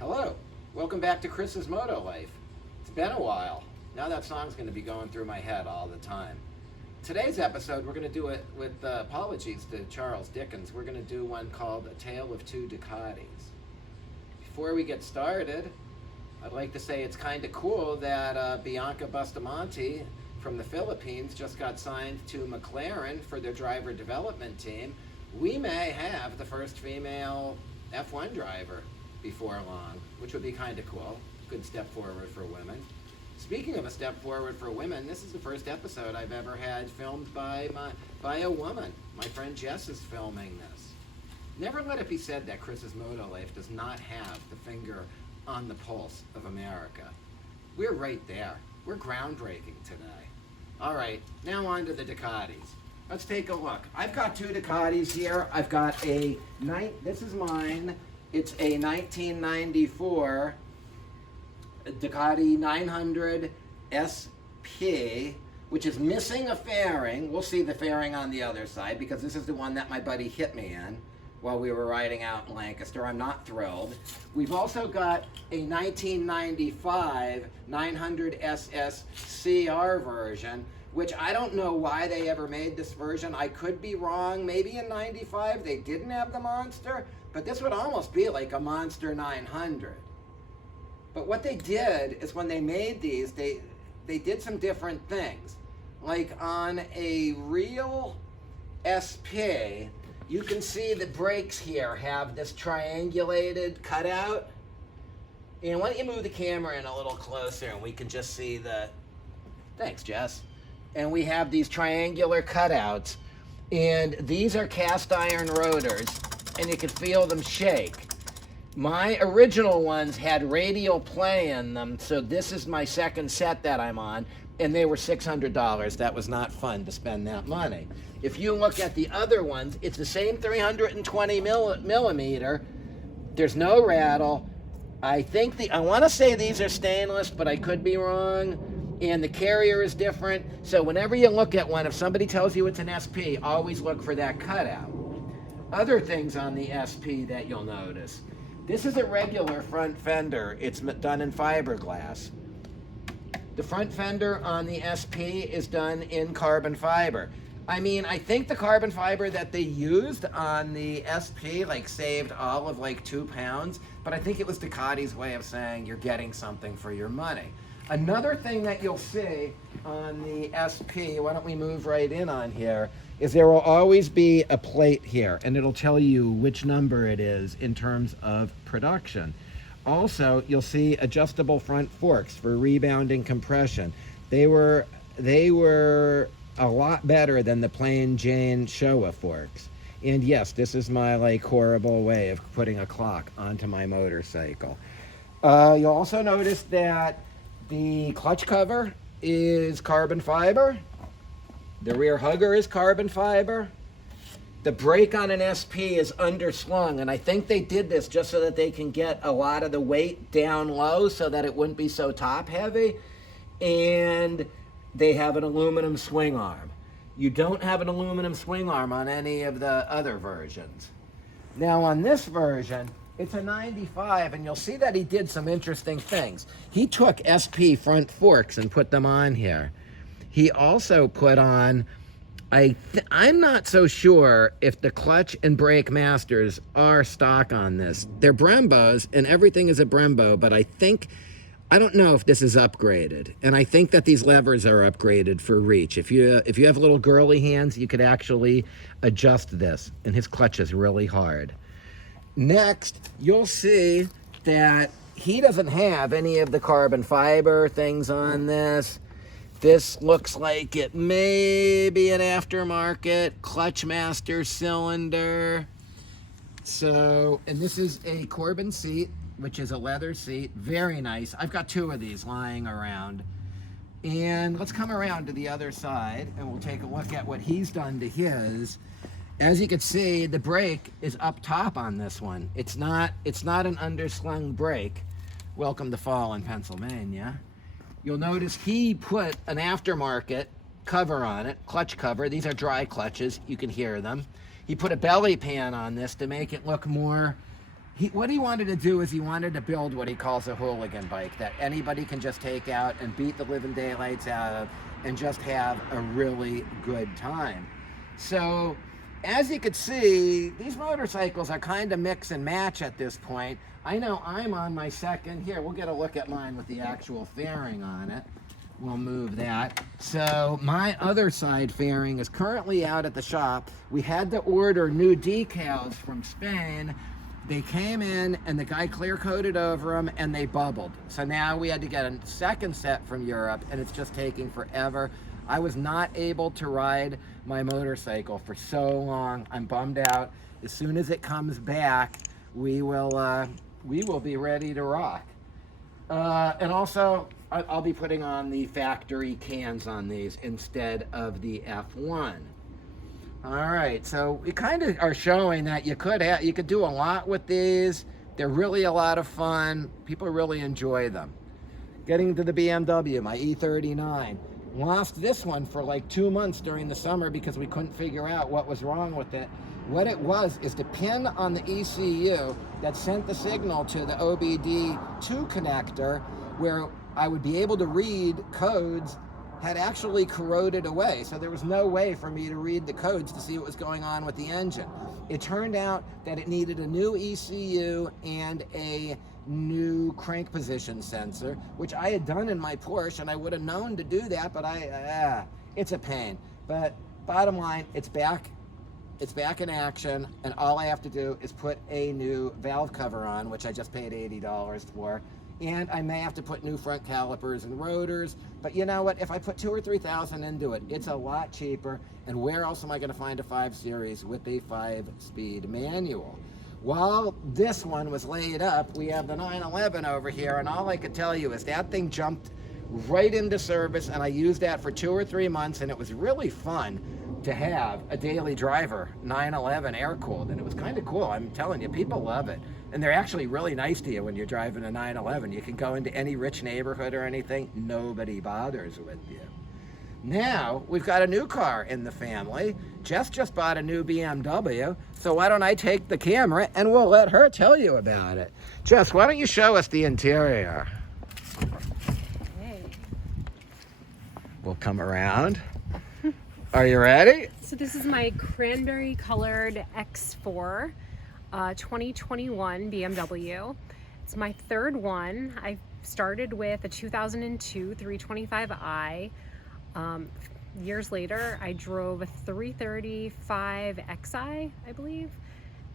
Hello, welcome back to Chris's Moto Life. It's been a while. Now that song's going to be going through my head all the time. Today's episode, we're going to do it with apologies to Charles Dickens. We're going to do one called A Tale of Two Ducatis. Before we get started, I'd like to say it's kind of cool that Bianca Bustamante from the Philippines just got signed to McLaren for their driver development team. We may have the first female F1 driver before long, which would be kind of cool. Good step forward for women. Speaking of a step forward for women, this is the first episode I've ever had filmed by a woman. My friend Jess is filming this. Never let it be said that Chris's Moto Life does not have the finger on the pulse of America. We're right there. We're groundbreaking today. All right, now on to the Ducatis. Let's take a look. I've got two Ducatis here. I've got this is mine. It's a 1994 Ducati 900 SP, which is missing a fairing. We'll see the fairing on the other side because this is the one that my buddy hit me in while we were riding out in Lancaster. I'm not thrilled. We've also got a 1995 900 SS CR version, which I don't know why they ever made this version. I could be wrong. Maybe in 95 they didn't have the Monster, but this would almost be like a Monster 900. But what they did is when they made these, they did some different things. Like on a real SP, you can see the brakes here have this triangulated cutout. And why don't you move the camera in a little closer and we can just see the... Thanks, Jess. And we have these triangular cutouts. And these are cast iron rotors. And you can feel them shake. My original ones had radial play in them, so this is my second set that I'm on, and they were $600. That was not fun to spend that money. If you look at the other ones, it's the same 320 millimeter. There's no rattle. I want to say these are stainless, but I could be wrong. And the carrier is different. So whenever you look at one, if somebody tells you it's an SP, always look for that cutout. Other things on the SP that you'll notice. This is a regular front fender. It's done in fiberglass. The front fender on the SP is done in carbon fiber. I mean, I think the carbon fiber that they used on the SP saved all of 2 pounds, but I think it was Ducati's way of saying you're getting something for your money. Another thing that you'll see on the SP, why don't we move right in on here, is there will always be a plate here, and it'll tell you which number it is in terms of production. Also, you'll see adjustable front forks for rebounding compression. They were a lot better than the plain Jane Showa forks. And yes, this is my horrible way of putting a clock onto my motorcycle. You'll also notice that the clutch cover is carbon fiber. The rear hugger is carbon fiber. The brake on an SP is underslung, and I think they did this just so that they can get a lot of the weight down low so that it wouldn't be so top heavy. And they have an aluminum swing arm. You don't have an aluminum swing arm on any of the other versions. Now on this version, it's a 95, and you'll see that he did some interesting things. He took SP front forks and put them on here. He also put on, I'm not so sure if the clutch and brake masters are stock on this. They're Brembos, and everything is a Brembo, but I don't know if this is upgraded. And I think that these levers are upgraded for reach. If you have little girly hands, you could actually adjust this, and his clutch is really hard. Next, you'll see that he doesn't have any of the carbon fiber things on this. This looks like it may be an aftermarket clutch master cylinder. So, and this is a Corbin seat, which is a leather seat. Very nice. I've got two of these lying around. And let's come around to the other side and we'll take a look at what he's done to his. As you can see, the brake is up top on this one. It's not an underslung brake. Welcome to fall in Pennsylvania. You'll notice he put an aftermarket cover on it, clutch cover. These are dry clutches. You can hear them. He put a belly pan on this to make it look more What he wanted to do is he wanted to build what he calls a hooligan bike that anybody can just take out and beat the living daylights out of and just have a really good time. So as you could see, these motorcycles are kind of mix and match at this point. I know I'm on my second. Here, we'll get a look at mine with the actual fairing on it. We'll move that. So my other side fairing is currently out at the shop. We had to order new decals from Spain. They came in and the guy clear coated over them and they bubbled. So now we had to get a second set from Europe and it's just taking forever. I was not able to ride my motorcycle for so long. I'm bummed out. As soon as it comes back, we will be ready to rock. And also, I'll be putting on the factory cans on these instead of the F1. All right, so we kind of are showing that you could do a lot with these. They're really a lot of fun. People really enjoy them. Getting to the BMW, my E39. Lost this one for like 2 months during the summer because we couldn't figure out what was wrong with it. What it was is the pin on the ECU that sent the signal to the OBD2 connector where I would be able to read codes had actually corroded away. So there was no way for me to read the codes to see what was going on with the engine. It turned out that it needed a new ECU and a new crank position sensor, which I had done in my Porsche, and I would have known to do that, but it's a pain. But bottom line, it's back in action, and all I have to do is put a new valve cover on, which I just paid $80 for, and I may have to put new front calipers and rotors, but you know what, if I put $2,000 or $3,000 into it, it's a lot cheaper, and where else am I going to find a 5 Series with a 5-speed manual? While this one was laid up, we have the 911 over here, and all I could tell you is that thing jumped right into service, and I used that for 2 or 3 months, and it was really fun to have a daily driver 911 air-cooled, and it was kind of cool. I'm telling you, people love it, and they're actually really nice to you when you're driving a 911. You can go into any rich neighborhood or anything, nobody bothers with you. Now, we've got a new car in the family. Jess just bought a new BMW, so why don't I take the camera and we'll let her tell you about it. Jess, why don't you show us the interior? Hey. We'll come around. Are you ready? So this is my cranberry colored X4 2021 BMW. It's my third one. I started with a 2002 325i. Years later, I drove a 335 Xi, I believe,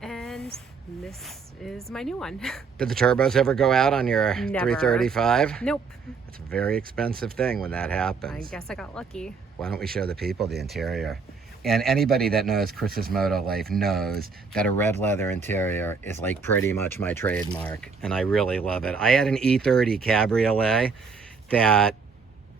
and this is my new one. Did the turbos ever go out on your Never. 335? Nope. It's a very expensive thing when that happens. I guess I got lucky. Why don't we show the people the interior? And anybody that knows Chris's Moto Life knows that a red leather interior is like pretty much my trademark, and I really love it. I had an E30 Cabriolet that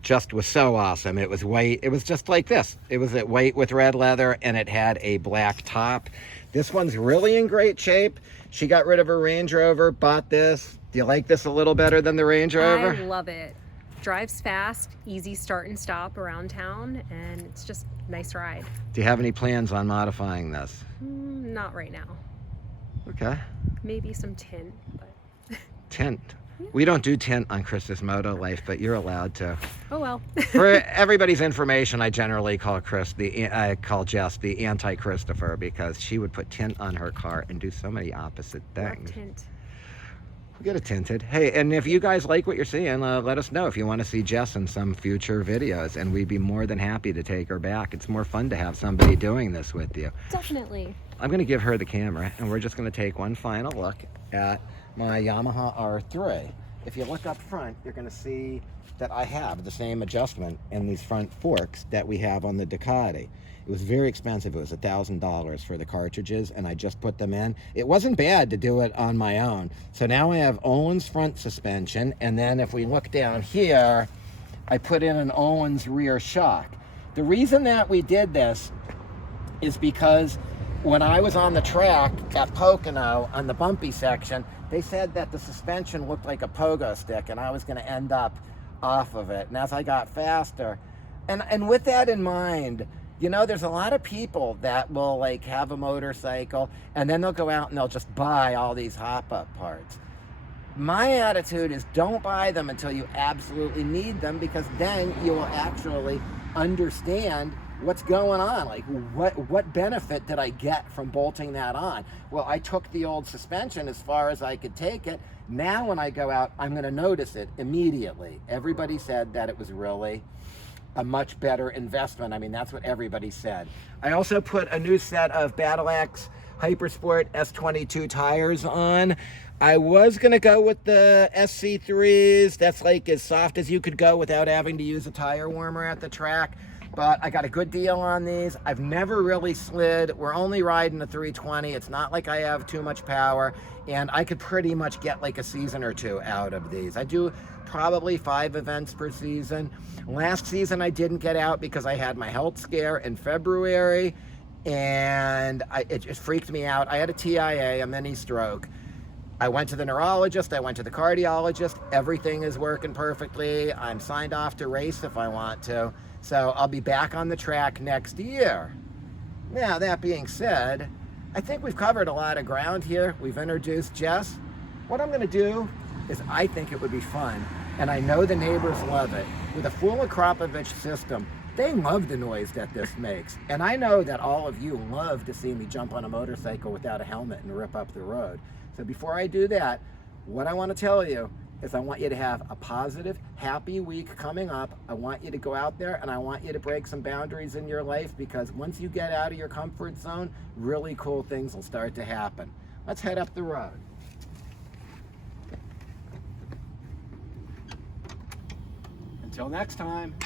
just was so awesome. It was white. It was just like this. It was white with red leather, and it had a black top. This one's really in great shape. She got rid of her Range Rover, bought this. Do you like this a little better than the Range Rover? I love it. Drives fast, easy start and stop around town, and it's just a nice ride. Do you have any plans on modifying this? Not right now. Okay. Maybe some tint, but... Tint. We don't do tint on Chris's Moto Life, but you're allowed to. Oh well. For everybody's information, I generally call Jess the anti-Christopher because she would put tint on her car and do so many opposite things. Tint. We'll get it tinted. Hey, and if you guys like what you're seeing, let us know if you want to see Jess in some future videos, and we'd be more than happy to take her back. It's more fun to have somebody doing this with you. Definitely. I'm going to give her the camera, and we're just going to take one final look at my Yamaha R3. If you look up front, you're going to see that I have the same adjustment in these front forks that we have on the Ducati. It was very expensive. It was $1,000 for the cartridges, and I just put them in. It wasn't bad to do it on my own. So now I have Owen's front suspension, and then if we look down here, I put in an Owen's rear shock. The reason that we did this is because when I was on the track at Pocono on the bumpy section, they said that the suspension looked like a pogo stick and I was going to end up off of it. And as I got faster, and with that in mind, You know, there's a lot of people that will like have a motorcycle and then they'll go out and they'll just buy all these hop-up parts. My attitude is don't buy them until you absolutely need them, because then you will actually understand what's going on. Like, what benefit did I get from bolting that on? Well, I took the old suspension as far as I could take it. Now when I go out, I'm going to notice it immediately. Everybody said that it was really a much better investment. I mean, that's what everybody said. I also put a new set of Battle Axe Hypersport S22 tires on. I was gonna go with the SC3s. That's like as soft as you could go without having to use a tire warmer at the track. But I got a good deal on these. I've never really slid. We're only riding a 320. It's not like I have too much power, and I could pretty much get like a season or two out of these. I do probably 5 events per season. Last season I didn't get out because I had my health scare in February, and it just freaked me out. I had a TIA, a mini stroke. I went to the neurologist, I went to the cardiologist. Everything is working perfectly. I'm signed off to race if I want to. So I'll be back on the track next year. Now, that being said, I think we've covered a lot of ground here. We've introduced Jess. What I'm gonna do is I think it would be fun, and I know the neighbors love it. With a full Akrapovich system, they love the noise that this makes. And I know that all of you love to see me jump on a motorcycle without a helmet and rip up the road. So before I do that, what I want to tell you is I want you to have a positive, happy week coming up. I want you to go out there and I want you to break some boundaries in your life, because once you get out of your comfort zone, really cool things will start to happen. Let's head up the road. Until next time.